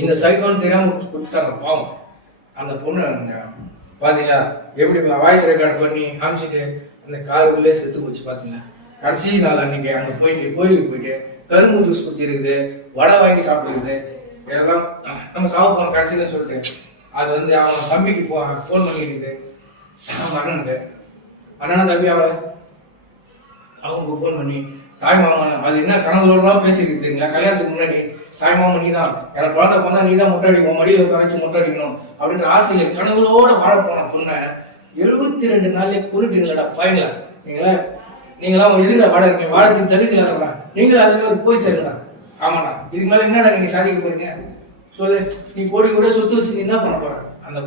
இந்த சைக்கோன்னு தெரியாம கொடுத்துட்டாங்க பாவம். அந்த பொண்ணு பாத்தீங்களா எப்படி வாய்ஸ் ரெக்கார்ட் பண்ணி காமிச்சிட்டு அந்த காருக்குள்ளே செத்து போச்சு பாத்தீங்களா. கடைசி நாள் அன்னைக்கு அங்க போயிட்டு கோயிலுக்கு போயிட்டு கரும்பு ஜூஸ் குச்சி இருக்குது, வடை வாங்கி சாப்பிடுறது, இதெல்லாம் நம்ம சாப்பிட போன கடைசின்னு சொல்லிட்டு அது வந்து அவங்க தம்பிக்கு ஃபோன் பண்ணிருக்குது. அவங்க அண்ணனுக்கு அண்ணனா தம்பி அவங்க ஃபோன் பண்ணி தாய் மாமன் அது என்ன கனவுலாம் பேசிக்கிட்டு கல்யாணத்துக்கு முன்னாடி தாய் மாமன் நீ தான் எனக்கு குழந்தை போனா நீ தான் முட்டை அடிக்கும், மடியில் உட்காரச்சு முட்டை அடிக்கணும் அப்படின்ற ஆசையில கனவுகளோட வாழ போன பொண்ணை 72 நாள்லயே குறிட்டீங்களா பையங்களா. நீங்களாம் எதுல வாழறீங்க, வாழத்துக்கு தெரிஞ்சுல நீங்களும் அதே மாதிரி போய் சேருங்களா. ஆமாண்ணா இதுக்கு மேல என்னடா நீங்க சாதிக்க போறீங்க சொல்லு. நீ கோடி கூட சொத்து வச்சு நீ என்ன பண்ண போற. அந்த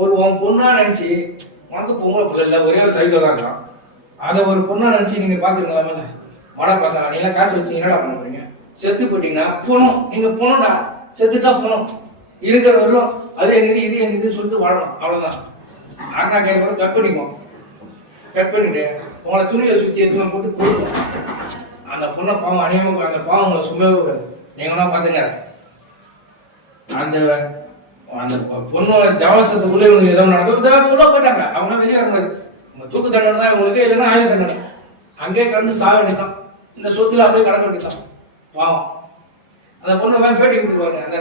ஒரு உன் பொண்ணா நினைச்சு உனக்கு பொங்கலை பிள்ளை இல்லை, ஒரே ஒரு சைக்கிள் தான் இருக்கான். அதை ஒரு பொண்ணா நினைச்சு நீங்க பாத்துருக்கலாமே. மழை பசங்க நீங்க காசு வச்சு என்னடா பண்ண போறீங்க. செத்து போட்டீங்கன்னா போனோம், நீங்க போனோம்டா, செத்துட்டா போனோம், இருக்கிற வரலும் அது எங்க இது எங்க இது சொல்லிட்டு வாழணும், அவ்வளவுதான். அண்ணா கை கூட கட் பண்ணிப்போம், கட் பண்ணிட்டு உங்களை துணியில சுத்தி எதுவுமே போட்டு கொடுப்போம். அந்த பொண்ணை பாவம் அநியமாக அந்த பாவம் உங்களை சும்மாவே கூடாது. நீங்களாம் பாத்துங்க அந்த அந்த பொண்ணோட தேவசத்துக்குள்ளே இவங்களுக்கு ஏதோ நடக்கும் உள்ள போயிட்டாங்க. அவங்க வெளியே இருக்காது. தூக்கு தண்டனை தான் இவங்களுக்கு, இல்லைன்னா ஆயுத தண்டனை. அங்கேயே கலந்து சாக வேண்டியதான், இந்த சொத்துல அப்படியே கடக்க வேண்டியதான் பாவம். அந்த பொண்ணை பேட்டி கொடுத்துருவாங்க. அந்த